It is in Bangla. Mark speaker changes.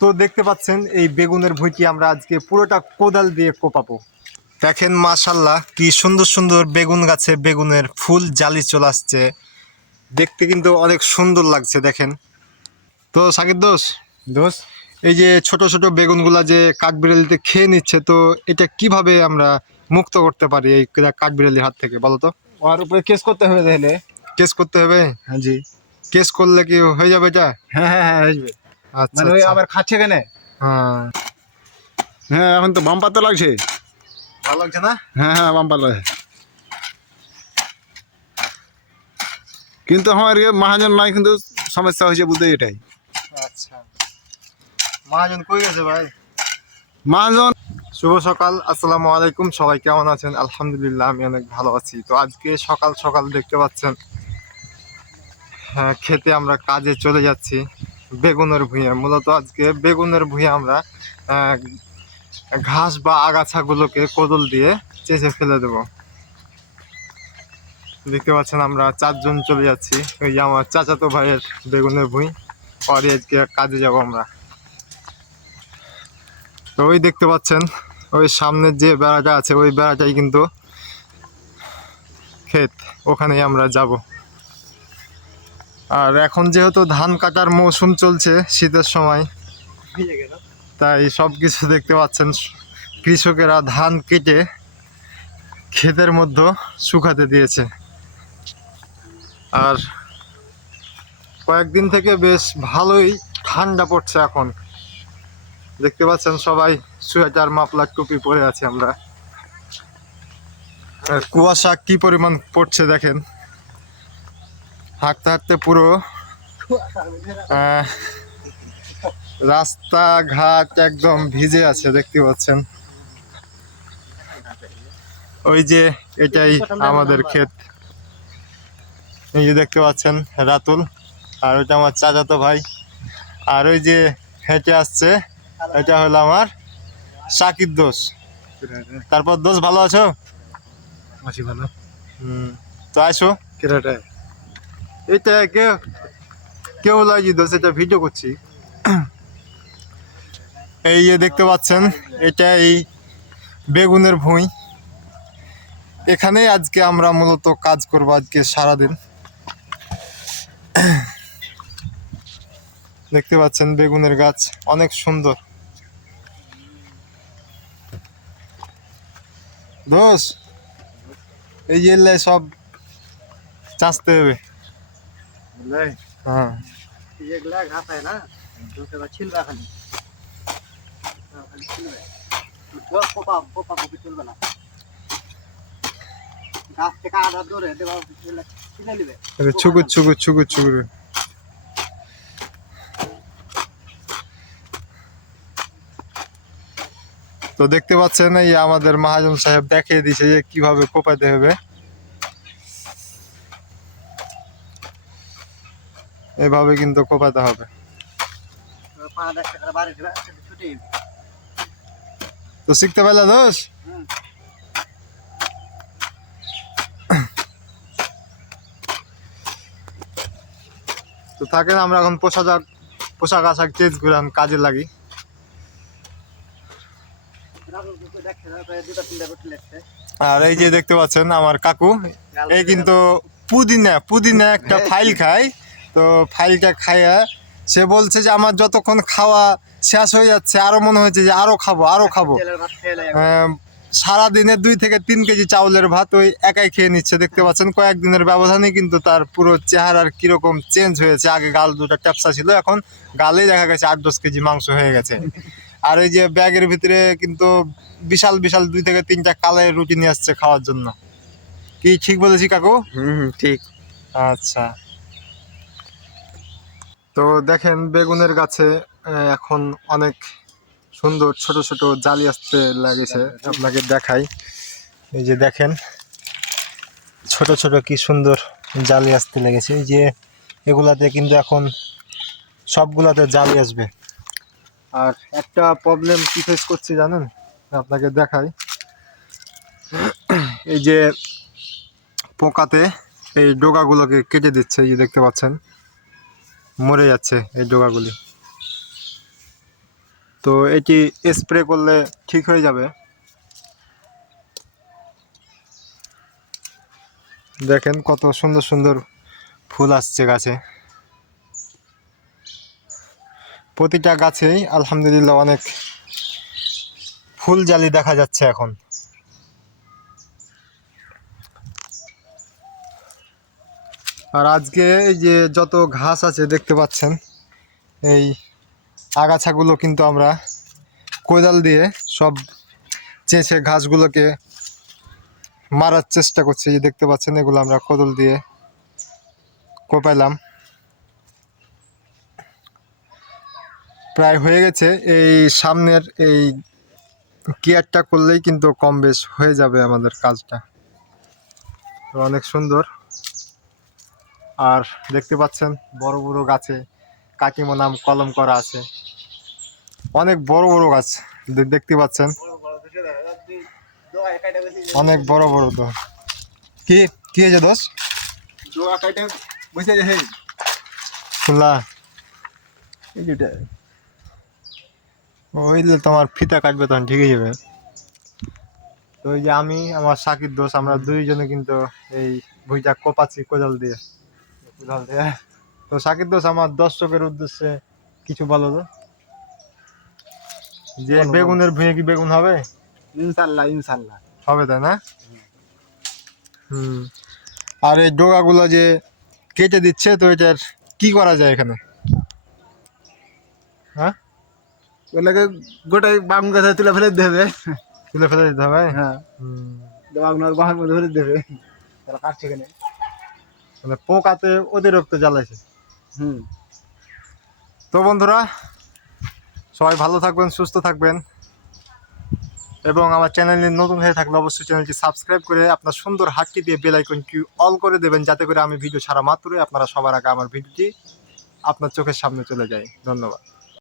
Speaker 1: তো দেখতে পাচ্ছেন এই বেগুনের ভুঁইটি আমরা আজকে পুরোটা কোদাল দিয়ে কোপাবো। দেখেন মাশাল্লাহ কি সুন্দর সুন্দর বেগুন গাছে বেগুনের ফুল জালি চলে আসছে। দেখতে কিন্তু অনেক সুন্দর লাগছে দেখেন। তো সাকিব দোষ
Speaker 2: দোষ
Speaker 1: এই যে ছোট ছোট বেগুনগুলা যে কাঠবিড়ালিতে খেয়ে নিচ্ছে তো এটা কীভাবে আমরা মুক্ত করতে পারি এই কাঠবিড়ালির হাত থেকে বলো তো?
Speaker 2: ওর উপরে কেস করতে হবে তাহলে।
Speaker 1: কেস করতে হবে?
Speaker 2: হ্যাঁ জি।
Speaker 1: কেস করলে কি হয়ে যাবে এটা?
Speaker 2: হ্যাঁ হ্যাঁ হ্যাঁ আসবে
Speaker 1: আচ্ছা
Speaker 2: মানে ওই
Speaker 1: আচ্ছা।
Speaker 2: আবার খাচ্ছে কেন?
Speaker 1: হ্যাঁ।
Speaker 2: হ্যাঁ এখন তো বাম্পার তো লাগছে।
Speaker 1: ভালো লাগছে না?
Speaker 2: হ্যাঁ হ্যাঁ বাম্পার লাগে কিন্তু আমার ইয়ে মহাজন নাই কিন্তু সমস্যা হয়েছে বুঝতে এটাই।
Speaker 1: আচ্ছা। মহাজন কই গেছে ভাই?
Speaker 2: মহাজন
Speaker 1: শুভ সকাল আসসালামু আলাইকুম সবাই কেমন আছেন? আলহামদুলিল্লাহ আমি অনেক ভালো আছি। তো আজকে সকাল সকাল দেখতে পাচ্ছেন হ্যাঁ খেতে আমরা কাজে চলে যাচ্ছি। বেগুনের ভুঁইয়ে, মূলত আজকে বেগুনের ভুঁইয়ে আমরা ঘাস বা আগাছাগুলোকে কোদল দিয়ে চেঁচে ফেলে দেব। দেখতে পাচ্ছেন আমরা চারজন চলে যাচ্ছি। ওই আমার চাচাতো ভাইয়ের বেগুনের ভুঁই, পরে আজকে কাজে যাব আমরা। তো ওই দেখতে পাচ্ছেন, ওই সামনের যে বেড়াটা আছে, ওই বেড়াটাই কিন্তু ক্ষেত, ওখানেই আমরা যাব। আর এখন যেহেতু ধান কাটার মৌসুম চলছে শীতের সময় তাই সব কিছু দেখতে পাচ্ছেন কৃষকেরা ধান কেটে ক্ষেতের মধ্যে শুকাতে দিয়েছে। আর কয়েকদিন থেকে বেশ ভালোই ঠান্ডা পড়ছে এখন। দেখতে পাচ্ছেন সবাই সোয়েটার মাফলার টুপি পরে আছে আমরা। আর কুয়াশা কি পরিমাণ পড়ছে দেখেন। হাঁটতে হাঁটতে পুরো রাস্তাঘাট একদম ভিজে আছে দেখতে পাচ্ছেন। ওই যে এটাই আমাদের ক্ষেত। এই যে দেখতে পাচ্ছেন রাতুল আর ওইটা আমার চাচাতো ভাই। আর ওই যে হেঁটে আসছে এটা হলো আমার সাকিব দোষ। তারপর দোষ ভালো আছো?
Speaker 2: আছি ভালো।
Speaker 1: হুম তো আসো
Speaker 2: কেরাটা
Speaker 1: এটা কেউ কেউ লাগি দোষ, এটা ভিডিও করছি। এই যে দেখতে পাচ্ছেন, এটা এই বেগুনের ভুঁই। এখানেই আজকে আমরা মূলত কাজ করব আজকে সারাদিন। দেখতে পাচ্ছেন বেগুনের গাছ অনেক সুন্দর। দোষ, এই যে এলাই সব চাষতে হবে। হ্যাঁ।
Speaker 2: গাছ থেকে আধা ধরে দেওয়া কিনে নিবে।
Speaker 1: ছুকুর ছুকুর ছুকুর ছুকুর। তো দেখতে পাচ্ছেন এই আমাদের মহাজন সাহেব দেখিয়ে দিছে যে কীভাবে কোপাতে হবে। এভাবে কিন্তু কোপাতে হবে। তো শিখতে পারলা দোষ। তো থাকেন, আমরা এখন পোশাক পোশাক আশাক চেঞ্জ করান কাজে লাগি। আর এই যে দেখতে পাচ্ছেন, আমার কাকু এই কিন্তু পুদিনা পুদিনা একটা ফাইল খায়। তো ফাইলটা খাইয়া সে বলছে যে আমার যতক্ষণ খাওয়া শেষ হয়ে যাচ্ছে আরও মনে হয়েছে যে আরও খাব আরও খাব। আহ, সারাদিনে দুই থেকে তিন কেজি চাউলের ভাত ওই একাই খেয়ে নিচ্ছে দেখতে পাচ্ছেন কয়েকদিনের ব্যবধানে কিন্তু তার পুরো চেহারার কীরকম চেঞ্জ হয়েছে। আগে গাল দুটো ট্যাপসা ছিল এখন গালেই দেখা গেছে আট দশ কেজি মাংস হয়ে গেছে। আর এই যে ব্যাগের ভিতরে কিন্তু বিশাল বিশাল দুই থেকে তিনটা কালের রুটি নিয়ে আসছে খাওয়ার জন্য। কি ঠিক বলেছি কাকু?
Speaker 2: হুম ঠিক।
Speaker 1: আচ্ছা। তো দেখেন বেগুনের গাছে এখন অনেক সুন্দর ছোট ছোট জালি আসতে লাগেছে। আপনাকে দেখাই। এই যে দেখেন, ছোট ছোট কি সুন্দর জালি আসতে লেগেছে। এই যে এগুলাতে কিন্তু এখন সবগুলাতে জালি আসবে। আর একটা প্রবলেম কি ফেস করছি জানেন? আপনাকে দেখাই। এই যে পোকাতে এই ডোকাগুলোকে কেটে দিচ্ছে, এই যে দেখতে পাচ্ছেন। মরে যাচ্ছে এই ডোকাগুলি তো এটি স্প্রে করলে ঠিক হয়ে যাবে। দেখেন কত সুন্দর সুন্দর ফুল আসছে গাছে। প্রতিটা গাছেই আলহামদুলিল্লাহ অনেক ফুল জালি দেখা যাচ্ছে এখন। আর আজকে এই যে যত ঘাস আছে দেখতে পাচ্ছেন, এই আগাছাগুলো কিন্তু আমরা কোদাল দিয়ে সব চেঁচে ঘাসগুলোকে মারার চেষ্টা করছি। যে দেখতে পাচ্ছেন, এগুলো আমরা কোদাল দিয়ে কোপাইলাম। প্রায় হয়ে গেছে, এই সামনের এই কেয়ারটা করলেই কিন্তু কম বেশ হয়ে যাবে আমাদের কাজটা। অনেক সুন্দর। আর দেখতে পাচ্ছেন বড় বড় গাছে কাকিমো নাম কলম করা আছে। অনেক বড় বড় গাছ দেখতে পাচ্ছেন। অনেক বড় বড় তো কি কি হয়েছে দোষ? তোমার ফিতা কাটবে তখন ঠিক হয়ে যাবে। তো ওই যে আমি, আমার সাকির দোষ, আমরা দুইজনে কিন্তু এই ভুইটা কোপাচ্ছি কোদাল দিয়ে। তো সাকির দোষ আমার দর্শকের উদ্দেশ্যে কিছু বলো তো। যে। বেগুনের ভুঁয়ে কি বেগুন হবে?
Speaker 2: ইনশাল্লাহ ইনশাল্লাহ।
Speaker 1: হবে তাই না? হুম। আর এই ডোগাগুলো যে কেটে দিচ্ছে তো এটার কি করা যায় এখানে? হ্যাঁ?
Speaker 2: ওগুলোকে গোটাই বাগুন গাছে তুলে ফেলে দেবে
Speaker 1: তুলে ফেলে দিতে হবে?
Speaker 2: হ্যাঁ। বাগুন বাহার মধ্যে ফেলে দেবে তারা কাটছে এখানে।
Speaker 1: মানে পোকাতে অতিরিক্ত জ্বালাইছে।
Speaker 2: হুম।
Speaker 1: তো বন্ধুরা সবাই ভালো থাকবেন সুস্থ থাকবেন। এবং আমার চ্যানেলে নতুন হয়ে থাকলে অবশ্যই চ্যানেলটি সাবস্ক্রাইব করে আপনার সুন্দর হাতটি দিয়ে বেলাইকন আইকনটি অল করে দেবেন যাতে করে আমি ভিডিও ছাড়া মাত্রই আপনারা সবার আগে আমার ভিডিওটি আপনার চোখের সামনে চলে যায়। ধন্যবাদ।